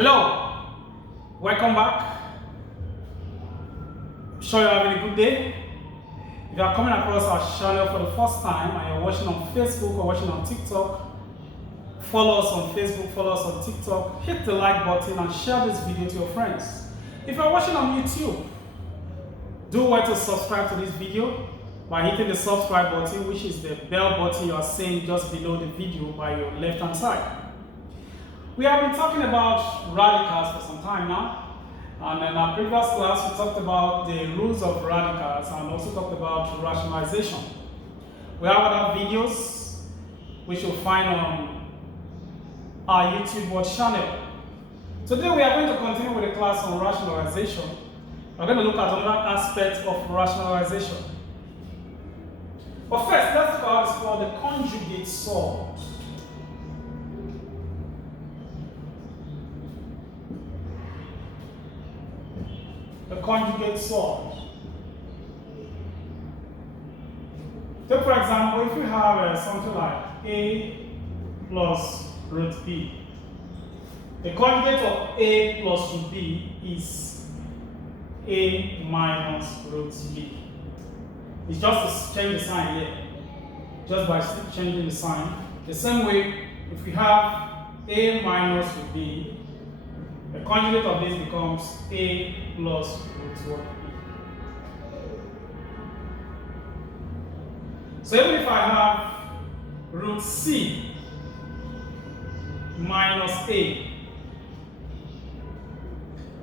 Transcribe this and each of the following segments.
Hello, welcome back. I'm sure you're having a good day. If you are coming across our channel for the first time and you're watching on Facebook or watching on TikTok, follow us on Facebook, follow us on TikTok, hit the like button and share this video to your friends. If you're watching on YouTube, do well to subscribe to this video by hitting the subscribe button, which is the bell button you are seeing just below the video by your left hand side. We have been talking about radicals for some time now, and in our previous class we talked about the rules of radicals and also talked about rationalization. We have other videos which you'll find on our YouTube channel. Today we are going to continue with the class on rationalization. We're going to look at another aspect of rationalization. But first, let's look at what is called the conjugate sort. The conjugate sort. Take for example, if you have something like a plus root b, the conjugate of a plus root b is a minus root b. It's just to change the sign here, just by changing the sign. The same way, if we have a minus root b, the conjugate of this becomes a plus root 1b. So even if I have root c minus a,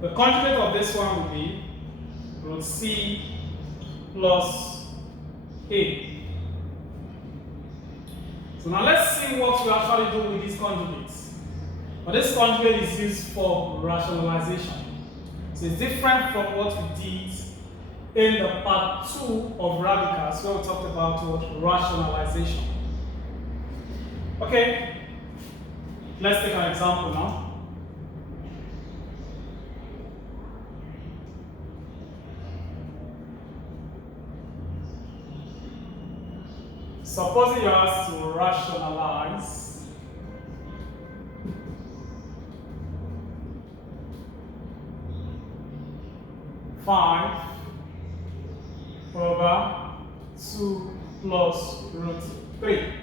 the conjugate of this one will be root c plus a. So now let's see what we actually do with these conjugates. But this conjugate is used for rationalization. So it's different from what we did in the part 2 of radicals, where we talked about what rationalization. Okay, let's take an example now. Suppose you are asked to rationalize 5 over 2 plus root 3.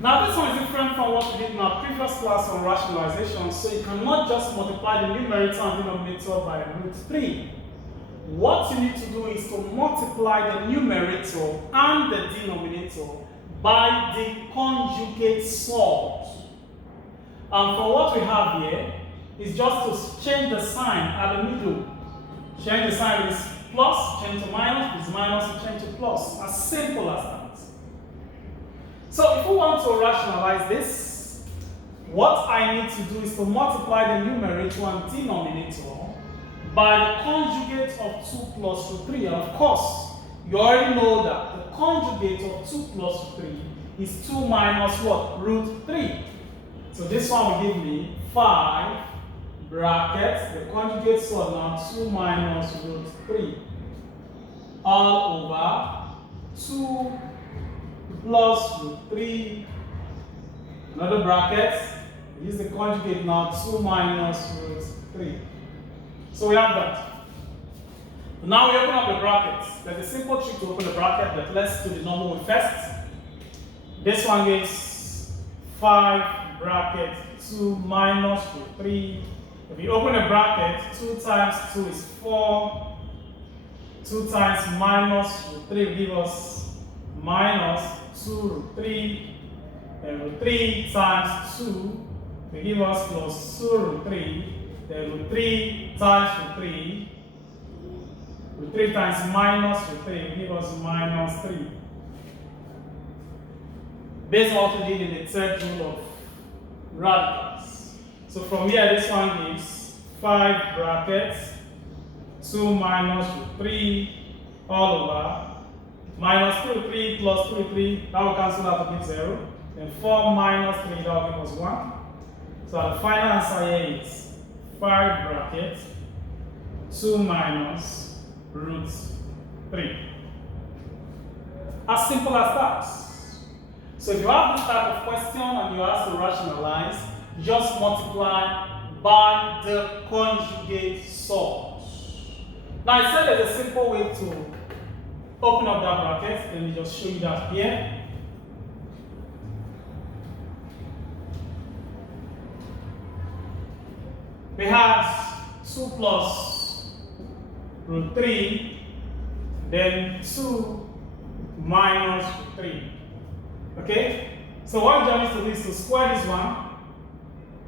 Now this one is different from what we did in our previous class on rationalization, so you cannot just multiply the numerator and denominator by root 3. What you need to do is to multiply the numerator and the denominator by the conjugate sort. And for what we have here, is just to change the sign at the middle. Change the sign is plus, change to minus, is minus, change to plus. As simple as that. So if we want to rationalize this, what I need to do is to multiply the numerator and denominator by the conjugate of 2 plus root 3. And of course, you already know that the conjugate of 2 plus root 3 is 2 minus what? Root 3. So this one will give me 5 brackets, the conjugate sort now 2 minus root 3 all over 2 plus root 3, another bracket, use the conjugate now 2 minus root 3. So we have that. Now we open up the brackets. There's a simple trick to open the bracket, but let's do the normal one first. This one gives 5 bracket 2 minus root 3. If you open a bracket, 2 times 2 is 4. 2 times minus root 3 will give us minus 2 root 3. Then root 3 times 2 will give us plus 2 root 3. Then root 3 times root 3. Root 3 times minus root 3 will give us minus 3. Based on what we did in the third rule of radicals. So from here, this one gives 5 brackets 2 minus root 3 all over minus 2 root 3 plus 2 root 3, that will cancel out to give 0. Then 4 minus 3, that will give us 1. So the final answer here is 5 brackets 2 minus root 3. As simple as that. So if you have this type of question and you ask to rationalize, just multiply by the conjugate source. Now I said there's a simple way to open up that bracket. Let me just show you that here. We have 2 plus root 3, then 2 minus root 3. Okay? So what we need to do is to square this one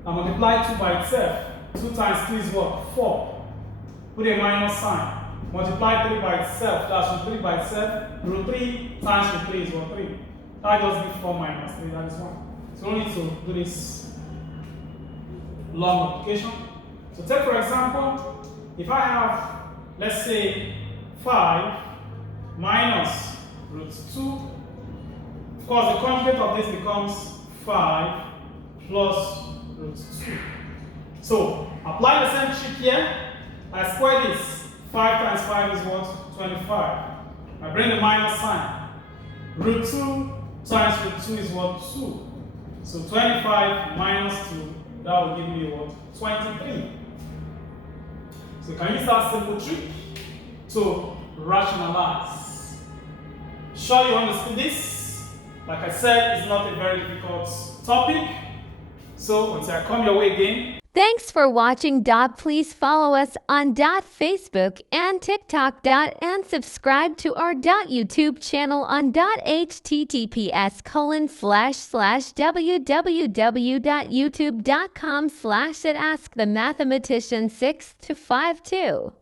and multiply 2 by itself. 2 times 2 is what? 4. Put a minus sign. Multiply 3 by itself. That's root 3 by itself. Root 3 times root 3 is what? 3. That just gives 4 minus 3. That is 1. So we need to do this long multiplication. So take for example, if I have, let's say, 5 minus root 2, of course the conjugate of this becomes 5 plus root 2. So apply the same trick here. I square this. 5 times 5 is what? 25. I bring the minus sign. Root 2 times root 2 is what? 2. So 25 minus 2, that will give me what? 23. So can you use that simple trick to rationalize? Sure you understood this? Like I said, it's not a very difficult topic. So until I come your way again. Thanks for watching. Please follow us on Facebook and TikTok. And subscribe to our YouTube channel on https://www.youtube.com/@askthemathematician6 to 52.